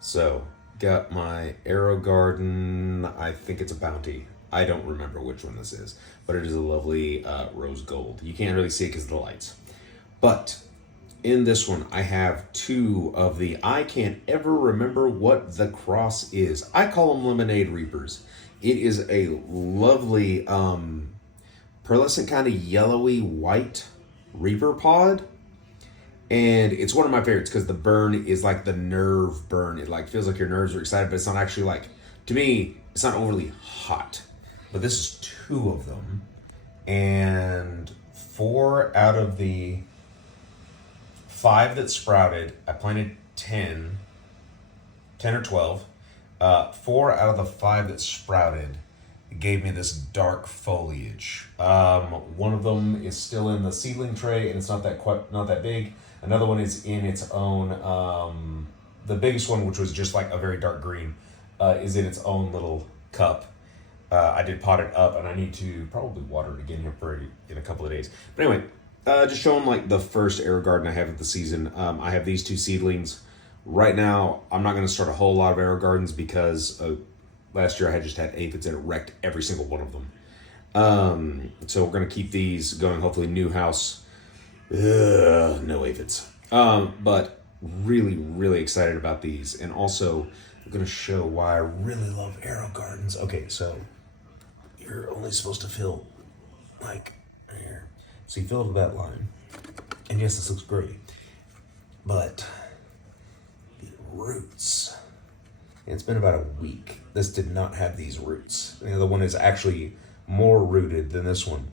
So, got my Aerogarden. I think it's a Bounty. I don't remember which one this is, but it is a lovely rose gold. You can't really see it because of the lights. But in this one, I have two of the I can't ever remember what the cross is. I call them Lemonade Reapers. It is a lovely pearlescent kind of yellowy white Reaper pod. And it's one of my favorites because the burn is like the nerve burn. It like feels like your nerves are excited, but it's not actually like, to me, it's not overly hot. But this is two of them. And 4 out of the 5 that sprouted, I planted 10 or 12. 4 out of the 5 that sprouted gave me this dark foliage. One of them is still in the seedling tray, and it's not that big. Another one is in its own. The biggest one, which was just like a very dark green, is in its own little cup. I did pot it up, and I need to probably water it again here in a couple of days. But anyway, just showing like the first Aerogarden I have of the season. I have these 2 seedlings. Right now, I'm not going to start a whole lot of Aerogardens because last year I had just had aphids and it wrecked every single one of them. So we're going to keep these going. Hopefully, new house. No aphids. But really, really excited about these. And also, I'm going to show why I really love Aerogardens. Okay, so you're only supposed to fill like here. So you fill to that line. And yes, this looks great. But the roots. And it's been about a week. This did not have these roots. The other one is actually more rooted than this one.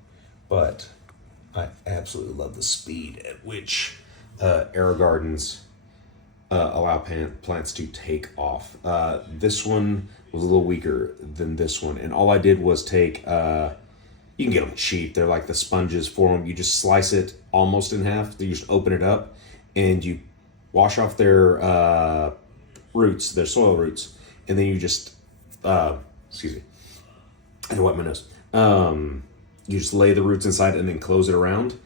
But I absolutely love the speed at which Aerogardens allow plants to take off. This one was a little weaker than this one. And all I did was take, you can get them cheap. They're like the sponges for them. You just slice it almost in half. You just open it up and you wash off their roots, their soil roots. And then you just, excuse me, I had to wipe my nose. You just lay the roots inside and then close it around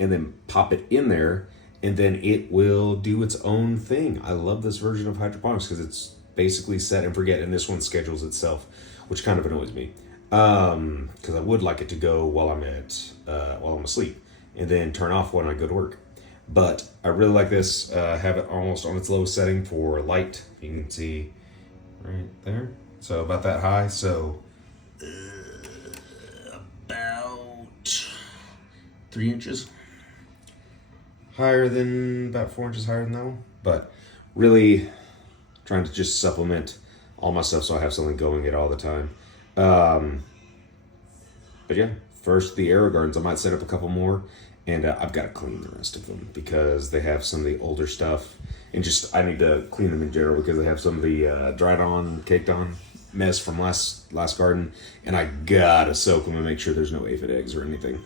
and then pop it in there and then it will do its own thing. I love this version of hydroponics because it's basically set and forget, and this one schedules itself, which kind of annoys me. Because I would like it to go while I'm asleep and then turn off when I go to work. But I really like this. Have it almost on its lowest setting for light. You can see right there. So about that high. So about 3 inches higher than, about 4 inches higher than that one. But really trying to just supplement all my stuff so I have something going it all the time. But yeah, first the Aerogardens. I might set up a couple more, and I've got to clean the rest of them because they have some of the older stuff, and just I need to clean them in general because they have some of the dried on, caked on mess from last garden, and I gotta soak them and make sure there's no aphid eggs or anything.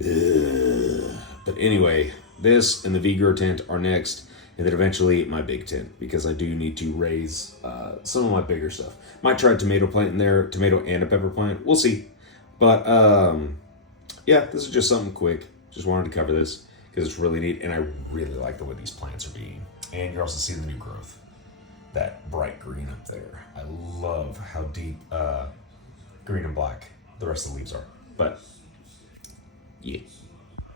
Ugh. But anyway, this and the V-Grow tent are next, and then eventually my big tent because I do need to raise some of my bigger stuff. Might try a tomato plant in there, tomato and a pepper plant. We'll see. But yeah, this is just something quick. Just wanted to cover this because it's really neat, and I really like the way these plants are being. And you're also seeing the new growth, that bright green up there. I love how deep green and black the rest of the leaves are. But yeah.